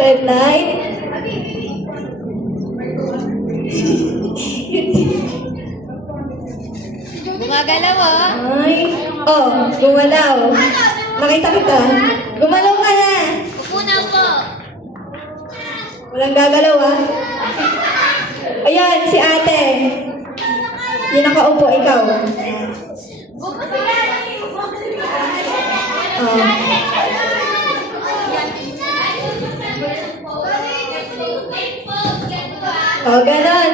Red light. Gumagalaw oh. Ay. Oh, gumalaw. Nakita kita. Gumalaw ka na. Upo na po. Walang gagalaw ah. Ayan, si ate. Yung nakaupo, ikaw. Oh. Oh, ganon.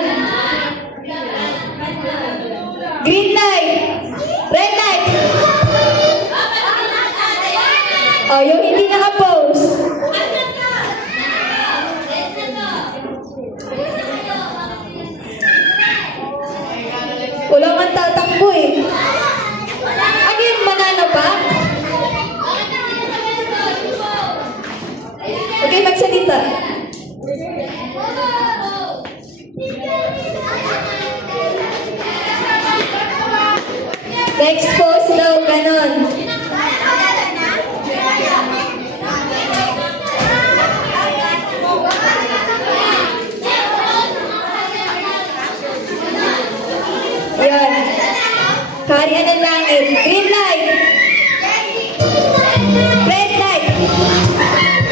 Green light. Red light. Oh, yung hindi naka-pose. Wala man tatakbo eh. Ano yun, manano pa? Okay, magsalita. Next pose daw, ganon. Yan. Kaharian ng langit. Green light. Red light.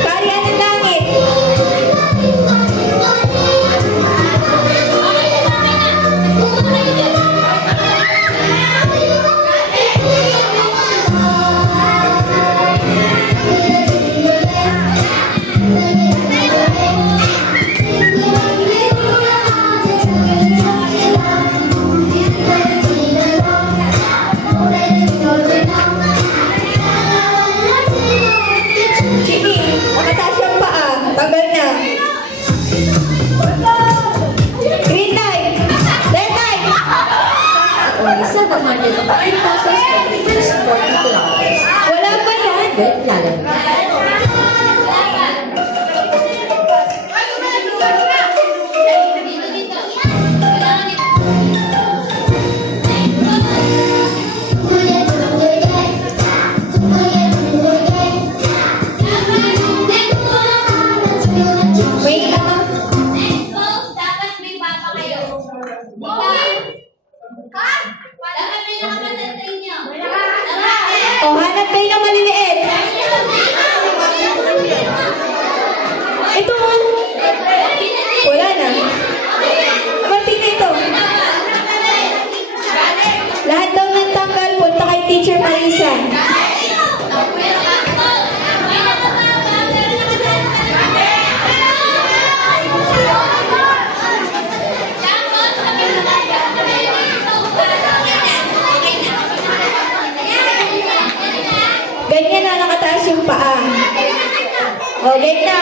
Kaharian ng langit. Chini, nakataas yung paa. Tanggal na. Green light. Red light. Isa naman yun. 3,042 hours. Wala pa yan. Lalan. Wait lang. Dapat may papa kayo. Dapat may nakapasentay niyo. O, hanap kayo ng maliliit. Ito mo. Wala na. Martina ito. Lahat daw ng tanggal, punta kay Teacher Marisa. Ganyan na nakataas yung paa. O, ganyan na.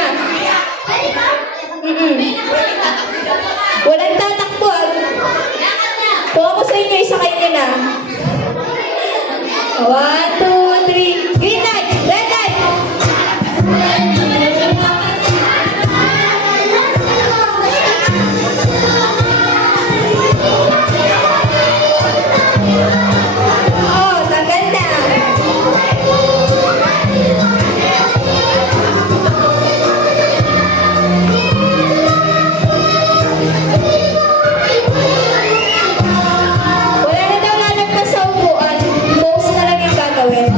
Walang tatakbo. Kung ako sa inyo, isa kayo na. 1, 2, 3. Green light! Red light! Oh, tanggal na. Wala na daw lalagpas sa upuan. Pose na lang yung gagawin.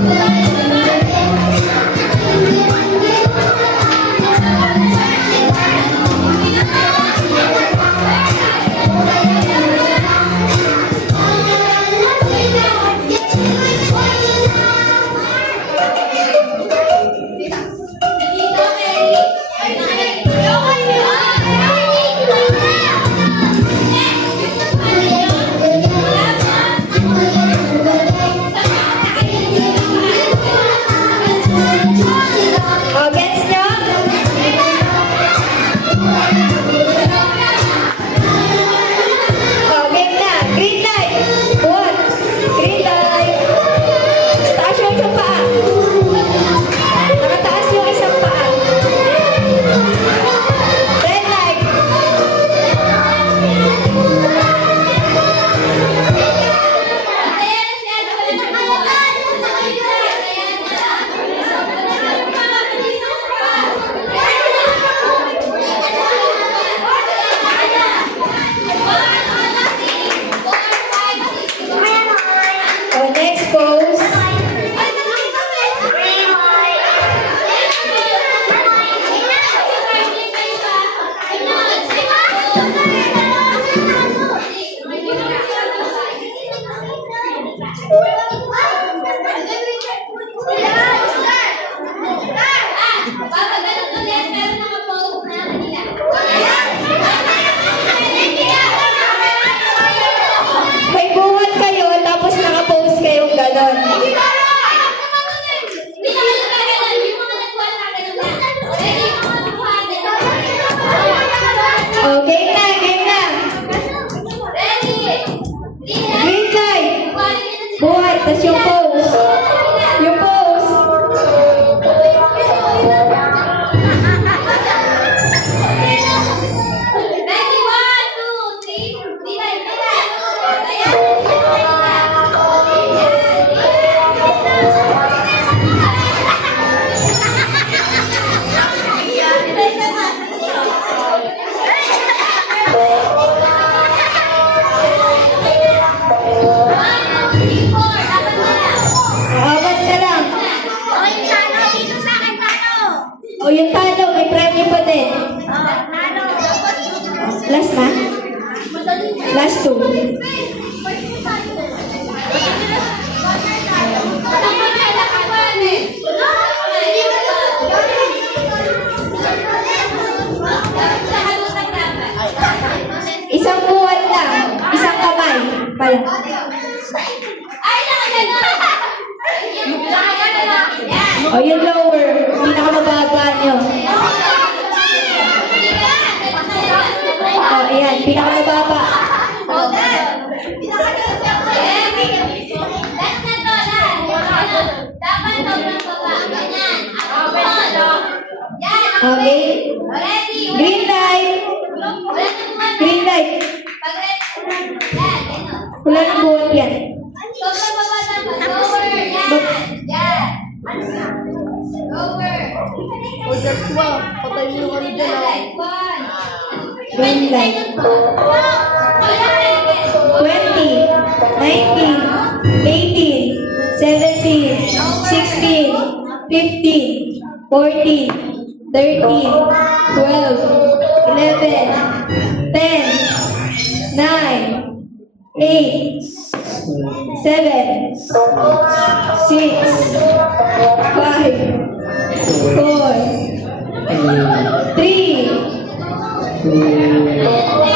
Oh, game na, game na. Ready? Green light. Buhay, tas yung pose. Yung pose. Ready? 1, 2, 3. Dilay, dilay. Ayan. Apat na lang. O, yung talo, may premyo pa din. Last na? Last two. Isang buwan lang. Isang kamay. Pala. Ay, nakagano! O, yung lower. Pinakamababa nyo. O, ayan. Pinakamababa. Okay. Green light. Green light. Wala nang buwan yan. Green light. 20, 19, 18, 17, 16, 15, 14, 13, 12, 11, 10, 9, 8, 7, 6, 5, 4, 3, 2, 1.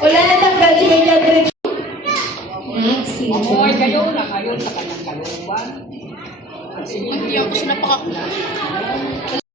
Wala na tanggal si Kuya Drake. Hoy, kayo na kayo sa kanyang kalooban. Hindi ako sila